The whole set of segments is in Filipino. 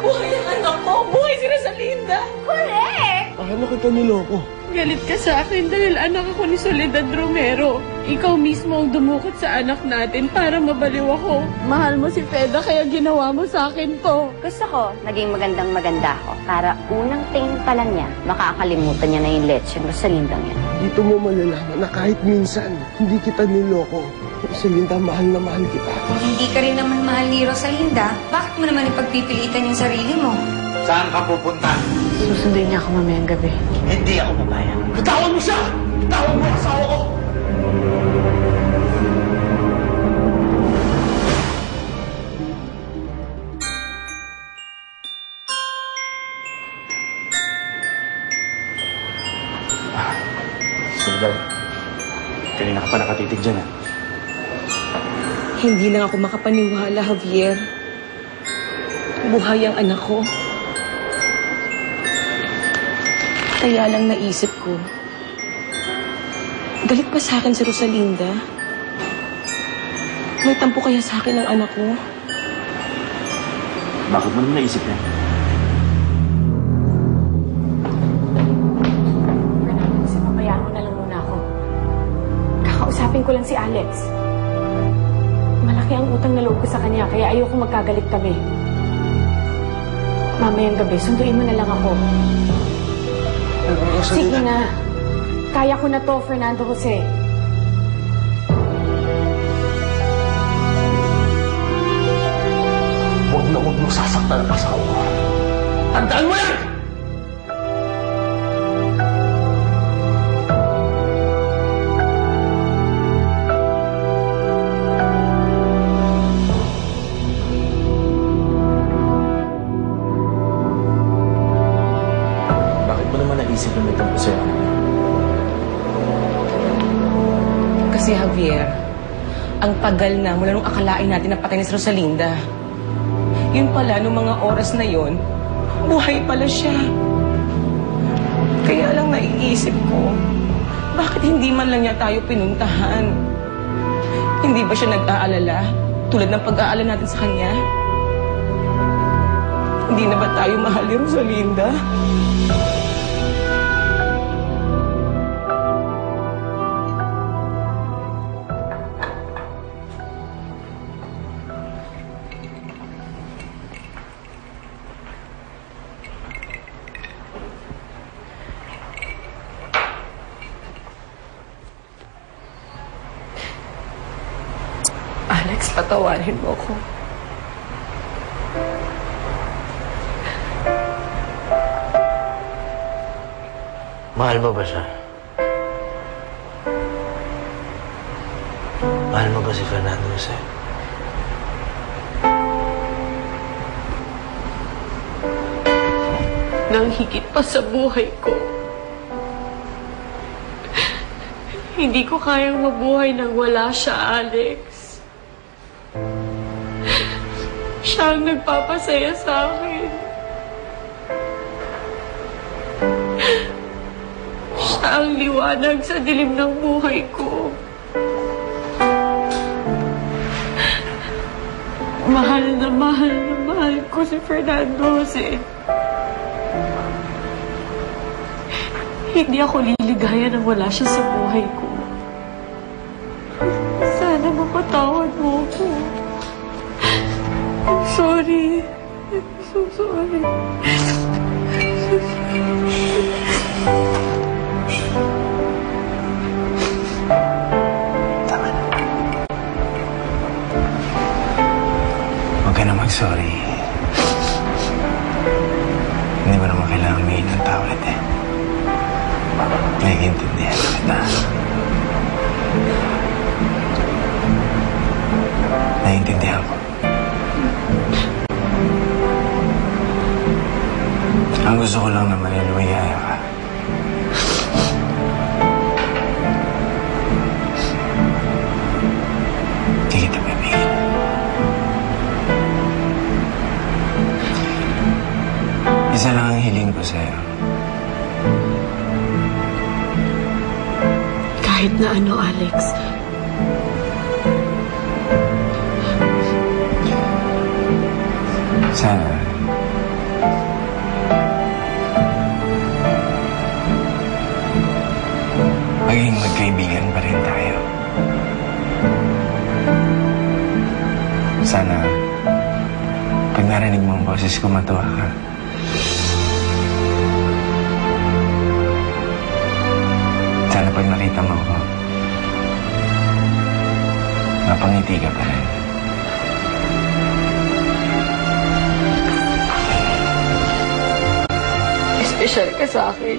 Buhay ang anak ko! Buhay si Rosalinda! Correct! Paano kita niloko? Galit ka sa akin dahil anak ako ni Soledad Romero. Ikaw mismo ang dumukot sa anak natin para mabaliw ako. Mahal mo si Feda kaya ginawa mo sa akin to. Gusto ko, naging maganda ako. Para unang tingin pa lang niya, makakalimutan niya na yung lecheng Rosalinda niya. Dito mo malalaman na kahit minsan, hindi kita niloko. Rosalinda, mahal na mahal kita. Kung hindi ka rin naman mahal ni Rosalinda, bakit mo naman ipagpipilitan yung sarili mo? Saan ka pupunta? Susunduin niya ako mamayang gabi. Hindi ako papayag. Bitawan mo siya! Bitawan mo ang asawa ko! Soledad, kanina ka pa nakatitig dyan, Hindi lang ako makapaniwala, Javier. Buhay ang anak ko. Kaya lang naisip ko, galit ba sa akin si Rosalinda? May tampo kaya sa akin ang anak ko? Bakit mo naman naisip yan? Fernando, kasi pabayaan mo na lang muna ako. Kakausapin ko lang si Alex. Malaki ang utang na loob ko sa kanya, kaya ayoko magkagalit kami. Mamayang gabi, sunduin mo na lang ako. Sige na. Kaya ko na to, Fernando Jose. Huwag na huwag mo sasaktan ang asawa ko. Tandaan mo yan! Isip na may tampo sa'yo. Kasi Javier, ang tagal na mula nung akalain natin na patay ni si Rosalinda. Yun pala, nung mga oras na yon, buhay pala siya. Kaya lang naiisip ko, bakit hindi man lang niya tayo pinuntahan? Hindi ba siya nag-aalala tulad ng pag-aalala natin sa kanya? Hindi na ba tayo mahal ni Rosalinda? Alex, patawarin mo ko. Mahal mo ba siya? Mahal mo ba si Fernando Jose? Nang higit pa sa buhay ko. Hindi ko kayang mabuhay nang wala siya, Alex. Siya ang nagpapasaya sa akin. Siya ang liwanag sa dilim ng buhay ko. Mahal na mahal ko si Fernando Jose. Hindi ako liligaya nang wala siya sa buhay ko. Sana mapatawad mo ako. I'm sorry. I'm so sorry. Tama na. Huwag ka na mag-sorry. Hindi mo naman kailangan humingi ng tawad eh. Naiintindihan na kita. Naiintindihan ko. Ang gusto ko lang naman ay lumiyaya ka. Hindi kita pipigil. Isa lang ang hiling ko sa'yo. Kahit na ano, Alex. Sana Sana, pag narinig mo ang boses ko, matuwa ka. Sana pag nakita mo ako, mapangiti ka pa rin. Espesyal ka sa akin.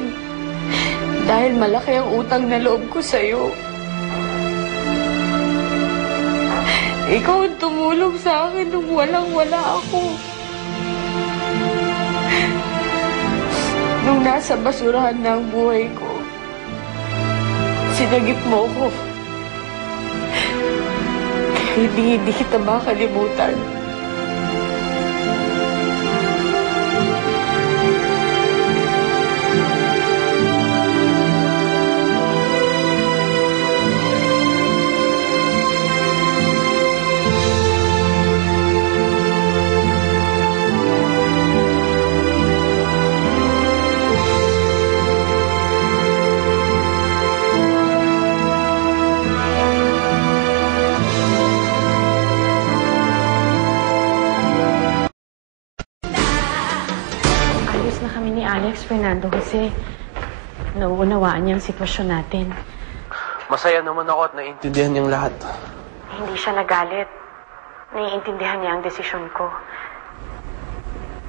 Dahil malaki ang utang na loob ko sa'yo. Ikaw ang tumulong sa akin nung walang-wala ako. Nung nasa basurahan na ang buhay ko, sinagip mo ko. Kaya hindi kita makalimutan. Na kami ni Alex, Fernando Jose. Nauunawaan niya ang sitwasyon natin. Masaya naman ako at naiintindihan niyang lahat. Hindi siya nagalit. Naiintindihan niya ang desisyon ko.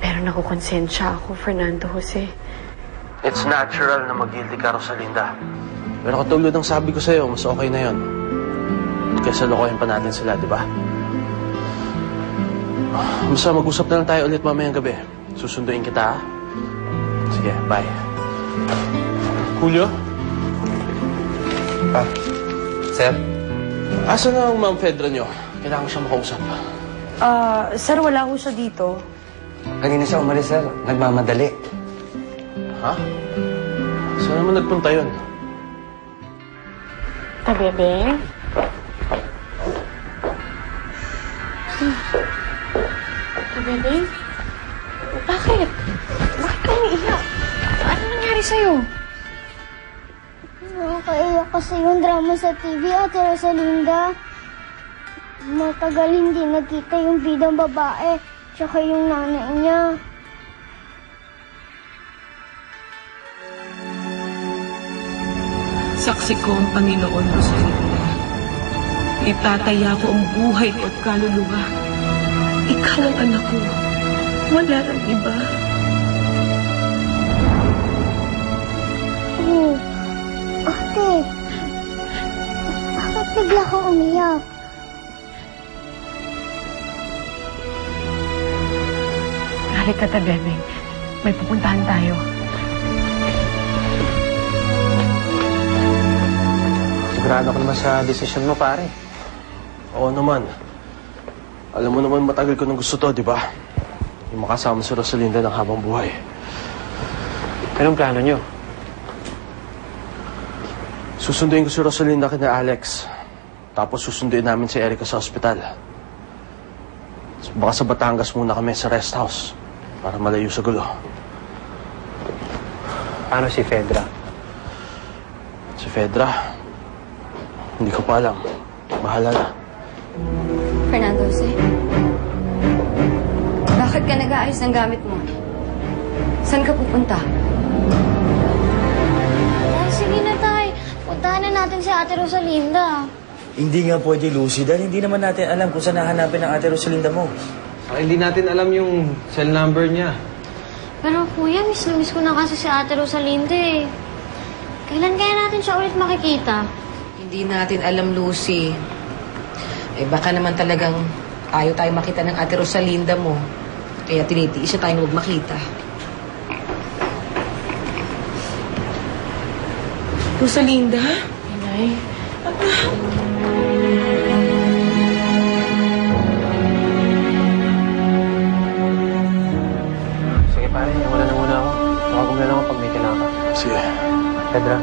Pero nakukonsensya ako, Fernando Jose. It's natural na mag-guilty ka, Rosalinda. Pero katulad ng sabi ko sa'yo, mas okay na yon. Kaysa lokohin pa natin sila, di ba? Basta mag-usap na lang tayo ulit mamayang gabi. Susunduin kita, ha? Sige, bye. Julio? Sir? Asan na ang Ma'am Fedra niyo? Kailangan siya makausap. Sir, wala ko siya dito. Kanina siya umalis, sir. Nagmamadali. Ha? Saan naman nagpunta yun? Tabebe? Tabebe? Bakit? Bakit ka umiiyak? Ano nangyari sa'yo? Nakakaiyak kasi yung drama sa TV, Ate Rosalinda. Matagal hindi nagkita yung bidang babae, tsaka yung nanay niya. Saksi ko ang Panginoon ko sa Linda. Itataya ko ang buhay ko at kaluluwa. Ikaw ang anak ko. Wala nang iba. Oh, Ate, bakit bigla ka umiyak? Halika, Tabebe. May pupuntahan tayo. Sigurado ka naman sa desisyon mo, pare. Oo naman. Alam mo naman matagal ko nang gusto to, di ba? Yung makasama si Rosalinda ng habang buhay. Anong plano niyo? Susunduin ko si Rosalinda kina Alex. Tapos susunduin namin si Erica sa ospital. Baka sa Batangas muna kami sa rest house para malayo sa gulo. Paano si Fedra? Si Fedra? Hindi ko pa alam. Bahala na. Fernando Jose, bakit ka nag-aayos ng gamit mo? Saan ka pupunta? Sige na, Tay. Puntahan na natin si Ate Rosalinda. Hindi nga pwede, Lucy, dahil hindi naman natin alam kung saan nahanapin ang Ate Rosalinda mo. Hindi natin alam yung cell number niya. Pero kuya, miss na miss ko na kasi si Ate Rosalinda eh. Kailan kaya natin siya ulit makikita? Hindi natin alam, Lucy. Eh baka naman talagang ayaw tayo makita ng Ate Rosalinda mo. Kaya tinitiis siya tayo huwag makita. Rosalinda? Inay? Sige, pare. Wala na muna ako. Tawag mo na lang ako pag may kailangan ka. Sige. Fedra?